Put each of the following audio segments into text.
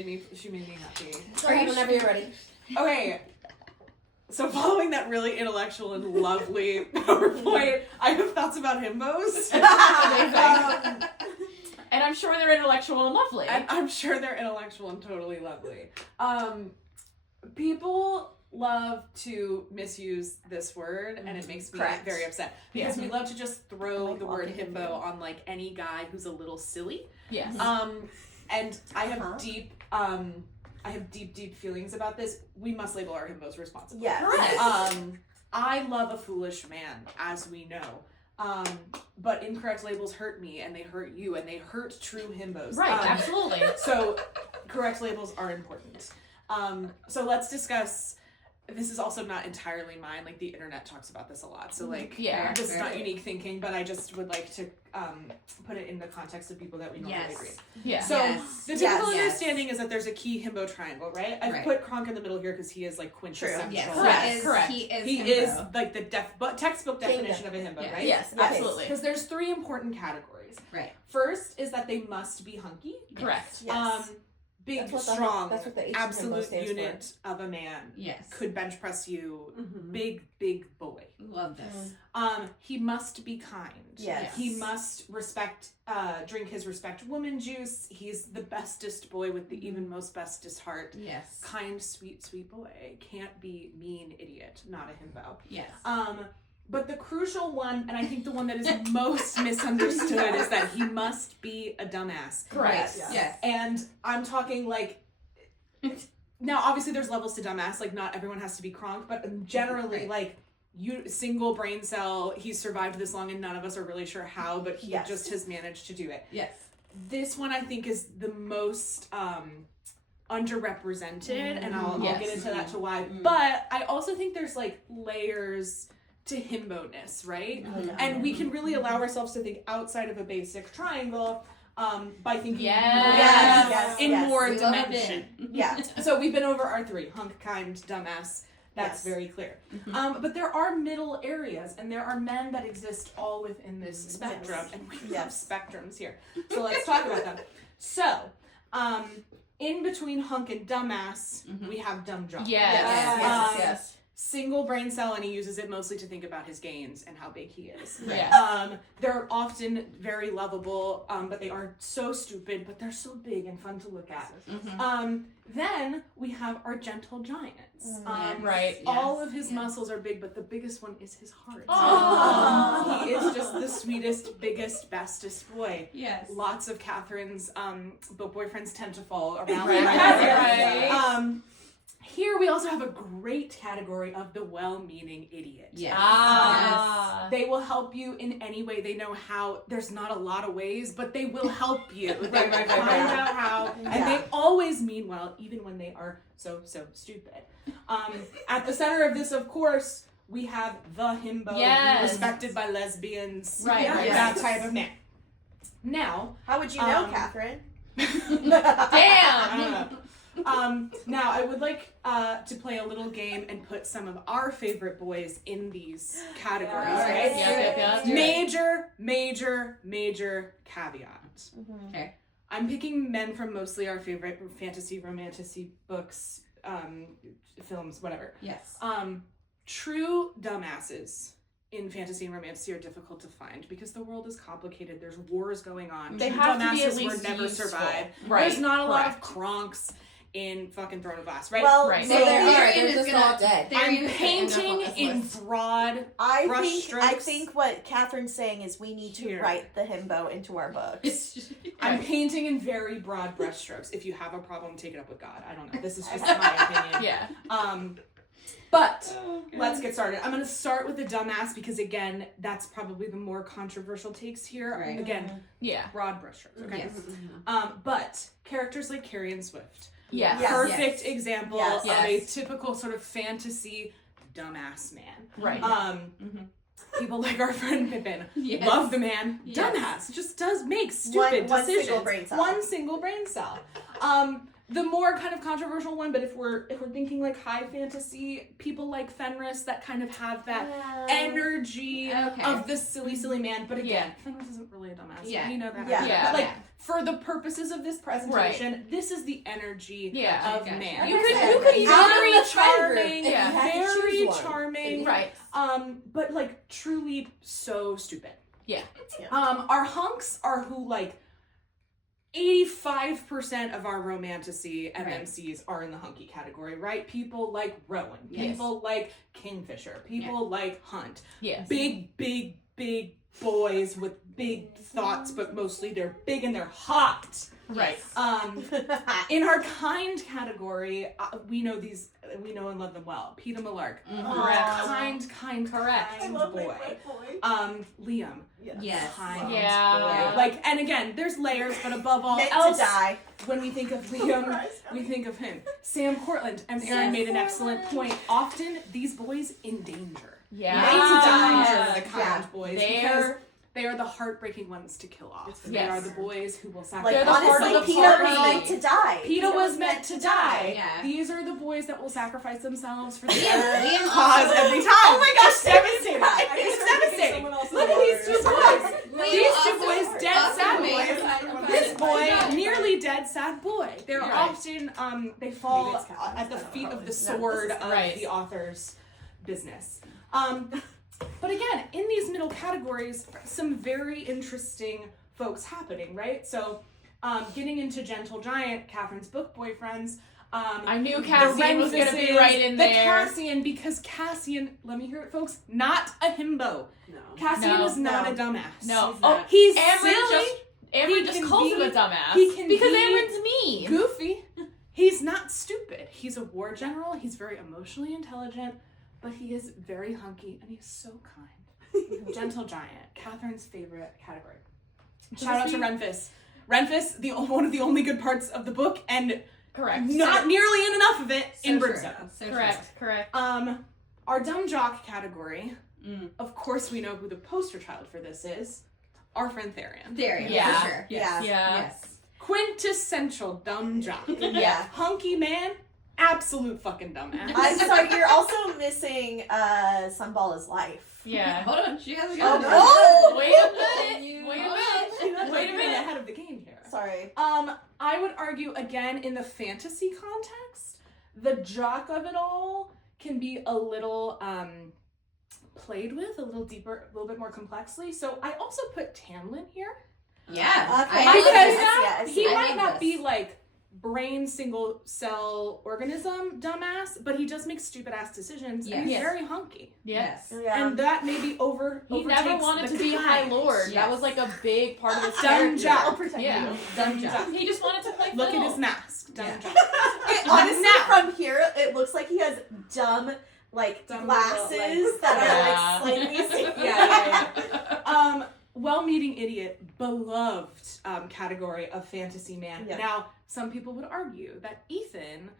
made me happy. Sorry, whenever you're ready. Okay. So following that really intellectual and lovely PowerPoint, I have thoughts about himbos. And I'm sure they're intellectual and lovely. And I'm sure they're intellectual and totally lovely. People love to misuse this word, and it makes me very upset. Because we love to just throw the word himbo on, like, any guy who's a little silly. Yes. And I have deep feelings about this. We must label our himbos responsibly. Yes. I love a foolish man, as we know. But incorrect labels hurt me, and they hurt you, and they hurt true himbos. Right, absolutely. So correct labels are important. So let's discuss. This is also not entirely mine. Like, the internet talks about this a lot. So, like, this is not unique thinking, but I just would like to put it in the context of people that we normally read. Yeah. So the typical understanding is that there's a key himbo triangle, right? I've put Kronk in the middle here because he is, like, quintessential. Yes. Correct. He is like the textbook definition of a himbo, right? Yes, absolutely. Because there's 3 important categories. Right. First is that they must be hunky. Correct. Yes. Big, strong, absolute unit of a man. Yes. Could bench press you. Big boy. Love this. He must be kind. Yes. He must drink his respect woman juice. He's the bestest boy with the even most bestest heart. Yes. Kind, sweet boy. Can't be mean idiot. Not a himbo. Yes. But the crucial one, and I think the one that is most misunderstood, is that he must be a dumbass. Correct. Yes. And I'm talking, like, now obviously there's levels to dumbass, like not everyone has to be Kronk, but generally like single brain cell, he's survived this long and none of us are really sure how, but he just has managed to do it. Yes. This one I think is the most underrepresented, and I'll get into that to why. But I also think there's like layers to himbo-ness, right? And we can really allow ourselves to think outside of a basic triangle by thinking in more dimension. So we've been over our 3: hunk, kind, dumbass. That's very clear. But there are middle areas, and there are men that exist all within this spectrum, and we have spectrums here. So let's talk about them. So, in between hunk and dumbass, we have dumb drunk. Yes. Single brain cell, and he uses it mostly to think about his gains and how big he is. Yeah. They're often very lovable, but they are so stupid, but they're so big and fun to look at. Then we have our gentle giants. All of his muscles are big, but the biggest one is his heart. He is just the sweetest, biggest, bestest boy. Yes. Lots of Katharine's boyfriends tend to fall around him. Here we also have a great category of the well-meaning idiot. They will help you in any way they know how. There's not a lot of ways, but they will help you. They will find out how, and they always mean well, even when they are so stupid. At the center of this, of course, we have the himbo, respected by lesbians, that type of man. Now, how would you know, Katharine? Damn. Now I would like to play a little game and put some of our favorite boys in these categories. Major caveat. Okay. I'm picking men from mostly our favorite fantasy, romantasy books, films, whatever. Yes. True dumbasses in fantasy and romantasy are difficult to find because the world is complicated. There's wars going on. They True have to be at dumbasses least would never useful. survive. Right. There's not a lot of Kronks in fucking Throne of Glass, right? Well, right. So they're just all dead. I'm painting in broad brush strokes. I think what Katharine's saying is we need to write the himbo into our books. I'm painting in very broad brush strokes. If you have a problem, take it up with God. I don't know. This is just my opinion. But let's get started. I'm going to start with the dumbass because, again, that's probably the more controversial takes here. Right. Again, broad brush strokes. Okay. Yes. But characters like Carrie and Swift. Perfect example of a typical sort of fantasy dumbass man. Right. People like our friend Pippin love the man. Dumbass just makes stupid decisions. Single brain cell. One single brain cell. the more kind of controversial one, but if we're thinking like high fantasy, people like Fenris that kind of have that energy of the silly man. But again, Fenris isn't really a dumbass. Yeah. We know that. Yeah. But like for the purposes of this presentation, this is the energy of man. You could even very the friend charming, group. very charming, Right. but like truly so stupid. Yeah. Our hunks are who like 85% of our romantasy MMCs are in the hunky category, right? People like Rowan. People like Kingfisher. People like Hunt. Yes. Big boys with big thoughts, but mostly they're big and they're hot. Right. In our kind category, we know and love them well. Peter Millark. Correct. Kind boy. Liam. Yes. Kind Yeah. boy. Like, and again, there's layers, but above all Meant else, to die. when we think of Liam, we think of him. Sam Cortland, and Aaron made an excellent point. Often, these boys in danger. Yeah. Made to danger, the kind Yeah. boys. They're- They are the heartbreaking ones to kill off. They Yes. are the boys who will Like, sacrifice. the heart honestly, of the Peter was party. meant to die. Peter was meant to die. Yeah. These are the boys that will sacrifice themselves for the Liam cause also- every time. Oh my gosh, devastating! It's devastating. Look at these two boys. These two boys, dead sad boys. This boy, nearly dead sad boy. They're often they fall at the feet of the sword of the author's business. But again, in these middle categories, some very interesting folks happening, right? So, getting into Gentle Giant, Catherine's book boyfriends. I knew Cassian was going to be right in there. The Cassian, because Cassian, let me hear it, folks, not a himbo. No. Cassian No. is not a dumbass. No. Oh, he's Amber he just can calls be- him a dumbass. he can because be Amber's mean. goofy. He's not stupid. He's a war general. He's very emotionally intelligent, but he is very hunky and he's so kind. Gentle Giant, Catherine's favorite category. Shout out to Renfis. Renfis, one of the only good parts of the book, and Correct. not nearly enough of it in Brimstone. Correct. Our dumb jock category. Of course, we know who the poster child for this is. Our friend Therian. Yeah. For sure. Yeah. Yes. Quintessential dumb jock. Yeah. Hunky man, absolute fucking dumbass. I'm sorry, you're also missing Sunball's life. Yeah. Hold on, she hasn't Oh, got no. Wait a minute. Wait a minute, ahead of the game here. Sorry. I would argue again in the fantasy context, the jock of it all can be a little played with, a little deeper, a little bit more complexly. So I also put Tamlin here. Yeah. Okay. Because he I might love not this. be like brain single cell organism dumbass, but he does make stupid ass decisions and he's Yes. very hunky. Yes. Yeah. And that maybe He overtakes never wanted the to be High kind. Lord. Yes. That was like a big part of his Dumb character. jock. Yeah. Dumb jock. He just wanted to play Look fiddle. at his mask. Dumb Yeah. jock. Honestly, Now. from here, it looks like he has dumb, like, Dumb glasses little, that are, like, slightly... Yeah. Well-meaning idiot, beloved category of fantasy man. Yeah. Now, some people would argue that Ethan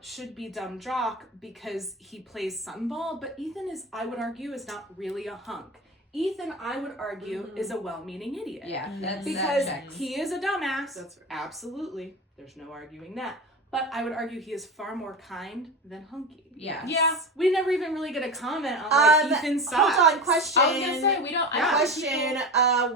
should be dumb jock because he plays Sunball, but Ethan is, I would argue, is not really a hunk. Ethan, I would argue, is a well-meaning idiot. Yeah, that Because checks. he is a dumbass. That's right. Absolutely. There's no arguing that. But I would argue he is far more kind than hunky. Yes. Yeah. We never even really get a comment on like Ethan's side. Hold on, question. I was gonna say we don't. Question.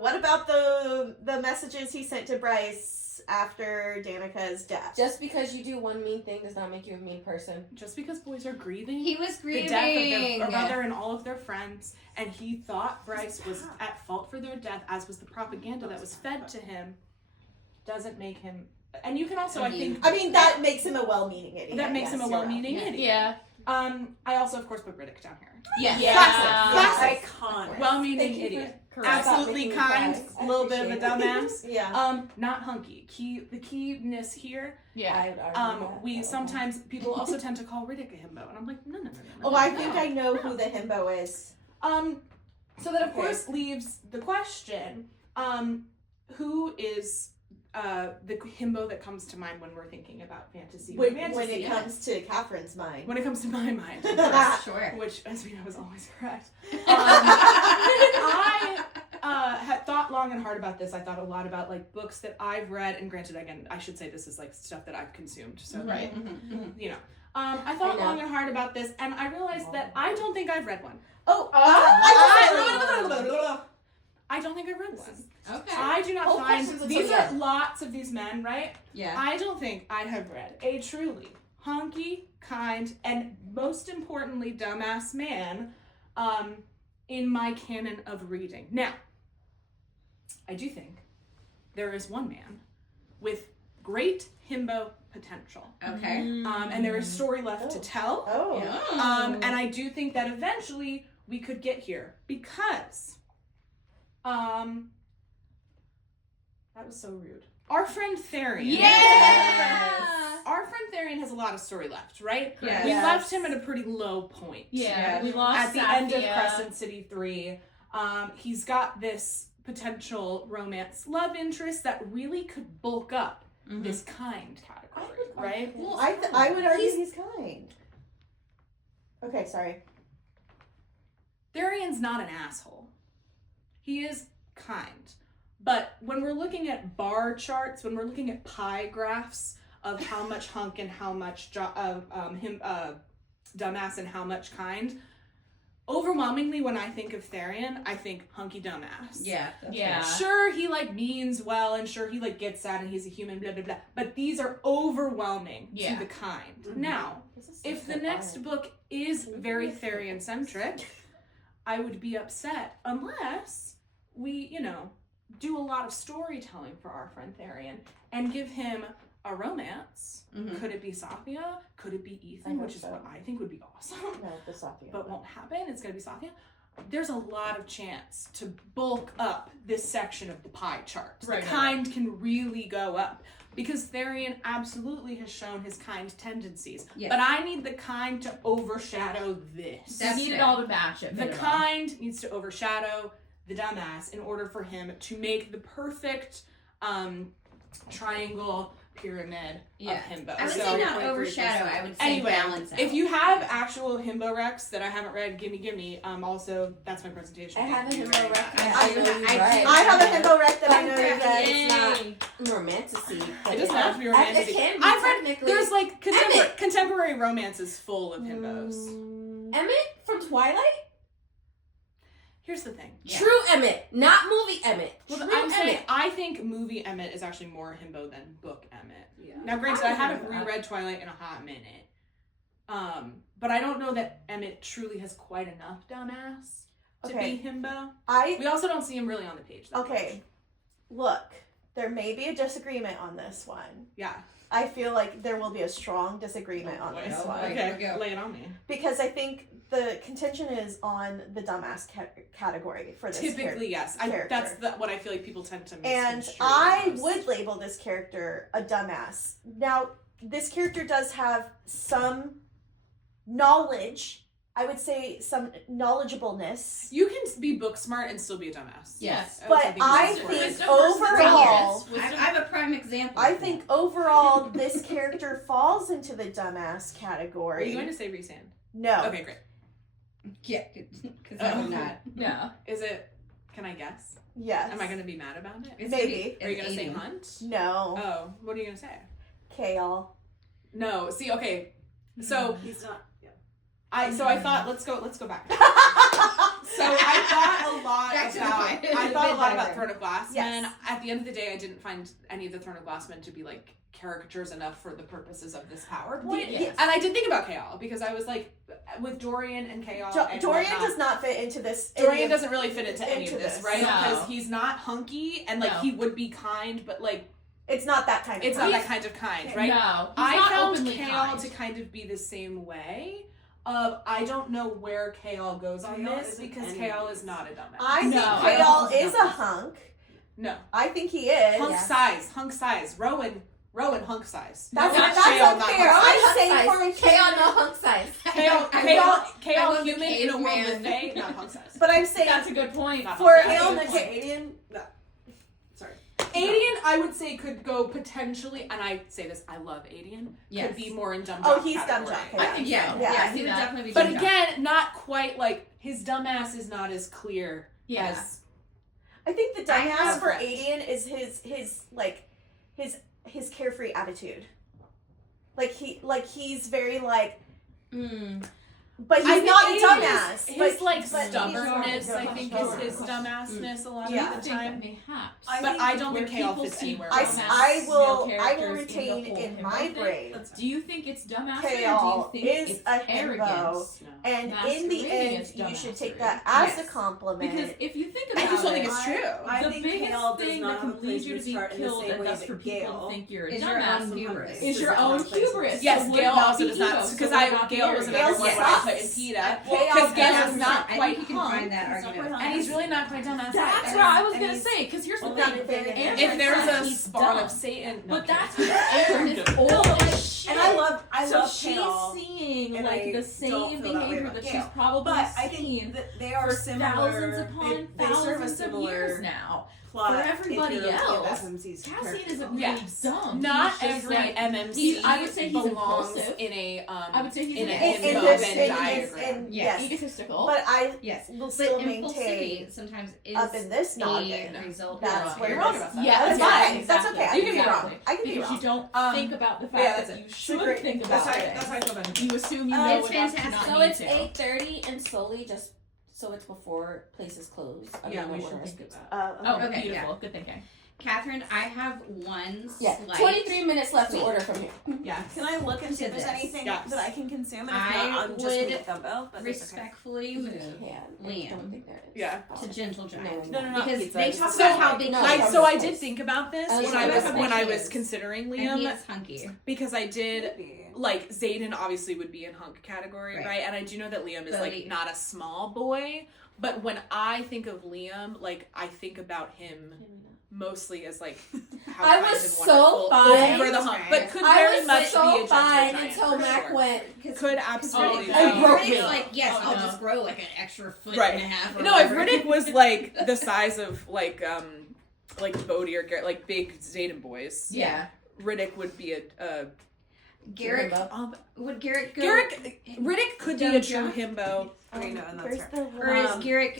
What about the messages he sent to Bryce after Danica's death? Just because you do one mean thing does not make you a mean person. Just because boys are grieving He was the grieving. death of their brother and all of their friends, and he thought Bryce was at fault for their death, as was the propaganda that was fed to him, doesn't make him. And you can also, I think, that makes him a well-meaning idiot. that makes him a Yes, you're well-meaning right. idiot. Yeah. I also, of course, put Riddick down here. Yes. Yeah. Classic. Iconic. Well-meaning Thank you idiot. Correct. Absolutely Stop making me kind, cry. a little bit of a appreciate dumbass. it. Yeah. Not hunky. The keyness here. Yeah. I would argue that. We sometimes people also tend to call Riddick a himbo, and I'm like, no. Oh, I think I know who the himbo is. So that of Okay. course leaves the question, who is the himbo that comes to mind when we're thinking about fantasy? When romantasy? it comes to Catherine's mind. When it comes to my mind, Sure. which, as we know, is always correct. had thought long and hard about this. I thought a lot about like books that I've read, and granted, again, I should say this is like stuff that I've consumed. So Right. you know, I thought long and hard about this, and I realized that I don't think I've read one. Oh, I don't think I've read one. Okay. I do not Whole find questions these until are lots of these men, right? Yeah. I don't think I have read a truly hunky, kind, and most importantly, dumbass man in my canon of reading. Now, I do think there is one man with great himbo potential. Okay. And there is story left to tell. Oh. And I do think that eventually we could get here because that was so rude. Our friend Therian. Yeah. Our friend Therian has a lot of story left, right? Yes. We left him at a pretty low point. Yeah. Yeah. We lost At the end of Sathya. Crescent City 3. He's got this potential romance love interest that really could bulk up this kind category, right? Well, I would argue he's kind. Okay, sorry. Therian's not an asshole. He is kind. But when we're looking at bar charts, when we're looking at pie graphs of how much hunk and how much dumbass and how much kind, overwhelmingly when I think of Therian, I think hunky dumbass. Yeah. Yeah. Sure, he like means well, and sure he like gets that, and he's a human, blah blah blah. But these are overwhelming Yeah. to the kind. Now, if the next book is very Therian centric, I would be upset unless we, do a lot of storytelling for our friend Therian and give him a romance. Could it be Sathya? Could it be Ethan? Which is what I think would be awesome. No, the Sathya. But won't happen. It's going to be Sathya. There's a lot of chance to bulk up this section of the pie chart. Right, The right, kind can really go up because Therian absolutely has shown his kind tendencies. Yes. But I need the kind to overshadow this. I need it all to match it. The kind needs to overshadow the dumbass in order for him to make the perfect triangle pyramid of himbo. I would say not overshadow. I would say Anyway, balance out. if you have actual himbo recs that I haven't read, gimme. Also, that's my presentation. I have a himbo rec. I have a himbo rec that I know you guys. It's not romantic-y. It doesn't have to be romantic. It can be I've read, technically. there's like Emmett. contemporary romances full of himbos. Emmett from Twilight? Here's the thing. Yeah. True Emmett, not movie Emmett. Well, True I'm saying Emmett. I think movie Emmett is actually more himbo than book Emmett. Yeah. Now, granted, I haven't reread Twilight in a hot minute, but I don't know that Emmett truly has quite enough dumbass to be himbo. We also don't see him really on the page. That much. Look, there may be a disagreement on this one. Yeah. I feel like there will be a strong disagreement on this one. Here we Okay, go. lay it on me. Because I think the contention is on the dumbass category for this Typically, yes. character. That's what I feel like people tend to And misconstrue I most. would label this character a dumbass. Now, this character does have some knowledge. I would say some knowledgeableness. You can be book smart and still be a dumbass. Yes. would But say I wisdom. think Wisdom versus overall, brilliance. I have a prime example. I think overall this character falls into the dumbass Are category. you going to say Rhysand? No. Okay, great. Yeah, because I'm not. No. Is it? Can I guess? Yes. Am I going to be mad about it? It's Maybe. Are you going to say alien. Hunt? No. Oh, what are you going to say? Kale. No. See, okay. So He's not. Yeah. I thought let's go back. So I thought a lot Back to the about point. I thought a lot about Better. Throne of Glass Yes. Men. At the end of the day, I didn't find any of the Throne of Glass Men to be like caricatures enough for the purposes of this PowerPoint. Yes. And I did think about Kale because I was like, with Dorian and Kale. and Dorian whatnot, does not fit into this. Dorian doesn't really fit into any of into this, this. right? No. Because he's not hunky and like No. he would be kind, but like It's not that kind of. it's not that kind of kind, right? No. He's I not found openly Kale kind. to kind of be the same way. I don't know where Kale goes on Kale this isn't because any Kale of is this. not a dumbass. I think No, I Kale don't think is so. a hunk. No. I think he is. Hunk size. Rowan hunk size. That's No, not that's Kale, not unfair. hunk I'm saying for a Kale, no hunk size. Kale want the human in a world with caveman. Fae, not hunk size. But I'm saying That's a good point. Not for hunk size. Kale That's a good point. Canadian. Sorry. Adian, I would say, could go potentially, and I say this, I love Adian, Yes. could be more in dumb Oh, jock he's dumb category. jock. I think Yeah, so. Yeah, I he see would that. definitely be. But dumb jock. again, not quite like his dumbass is not as clear Yeah. as I think the I dumbass have for that. Aiden is his carefree attitude. Like he's very like, but he's not a dumbass. His like but stubbornness, I think, is his stubbornness. dumbassness a lot Yeah. of the time. Mayhaps. But I don't where think Kale people fits see anywhere. dumbass I will male I will characters in the retain whole in himbo my thing. brain. Do you think it's dumbass, Kale or do you think is it's a himbo, arrogance? and in the Masquerading end, as you should take dumbassery. that as Yes. a compliment. Because if you think I about just don't it, think it's true. I the think biggest Kale does thing not that have a can place lead you in to this be chart in the killed same and way thus that for people Gale to think you're a is your dumbass own would- hubris. is your own hubris. Yes, So Gail would not also be does not, Himbo, because so would not be Gail was arrogant. another one when I put in sucks. PETA. Kale Because Gail does is not I quite think you can hung, find that argument. and he's really not quite dumbass. That's either. what I was And gonna he's say. Because here's the only thing. very Aaron If there's said a he's spawn dumb. of Satan, But that's because Aaron is old as shit. And I love she's Kale, seeing and like I the don't same feel that way behavior about that Gail. she's probably but I seen think that they are for similar. thousands upon they serve a thousands of similar years now. plot. For everybody if you're looking at else, FMC's Cassian character isn't development. really Yes. dumb. not He's just every like, MMC I would say he's belongs impulsive. in a I would say he's in a impulsive. in himbo this Venn in diagram. yes, egotistical. but I Yes. will But still impulsivity maintain sometimes is up in this noggin. a result That's of where You're wrong about that. Yeah, That's yeah, fine. That's exactly. okay. I You can be exactly. wrong. I can be Because you wrong. don't think about the fact yeah, that that's you it. should Great. think That's about how it. I feel about him. You assume you It's know enough to fantastic. not So need it's to. 8:30 and slowly just so it's before places close. I Yeah, don't we know should when think it's- about. Oh, Okay, beautiful. Good thinking. Catherine, I have one Yeah, slight 23 minutes left to order from here. Yeah. Can I look and see if To there's this. anything Yes. that I can consume? And if I not, I'm just would gonna get gumbo. But respectfully move Yeah, I Liam. don't think there is. Yeah. to Gentle Giant. No, not Because pizza. they talk So- about how they No, kill. from So this I place. did think about this I was when I was thinking when I about was this. considering And he Liam, is hunky. because I did Maybe. like Zayden obviously would be in hunk category, Right. right? And I do know that Liam is Bodhi. like not a small boy, but when I think of Liam, like I think about him mostly as like how I kind was and so wonderful fine. over the hump, but could I very was much be a so gentle fine giant until for Mac sure. went. Could absolutely Oh, be. broke Riddick's me. like, yes, Oh, I'll no. just grow like an extra foot Right. and a half. Or No, if whatever. Riddick was like the size of like Bodhi or Garrett, like big Zayden boys, Yeah. Riddick would be a Garrett, um, would Garrett go? Riddick could be a true himbo. Okay, no, and that's Where's right. the Or is Um, Garrett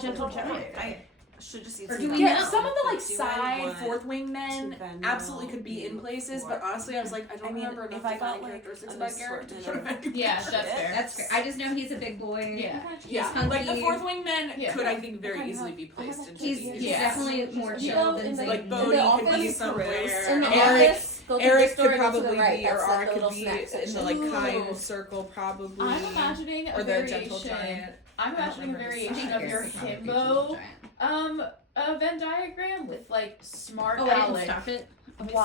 Gentle Giant? I should just eat Or some do we gumbo. know? Some of the like Do I side want fourth wing men to then absolutely know could be in places, what- but honestly, I was like, I don't I mean, remember enough if I to find got, like, characteristics an about Garrett. assortment of- Yeah, that's fair. That's fair. I just know he's a big boy. Yeah. Yeah, hunky. like the fourth wing men Yeah. could, I think, very easily be placed into He's these. Yeah. definitely more You chill go than in the- Zayden. Like in Bodhi the could be office, somewhere. In the Eric, office, go to Eric the store, could go to the probably right. be, or That's like Ara the little could be snack in section. the like Ooh. kind circle, probably. I'm imagining a or the variation. gentle giant. I'm imagining a remember his variation size. of your Garrett would probably be himbo Gentle Giant. a Venn diagram with like smart Oh, I didn't Alex. stop it. Why?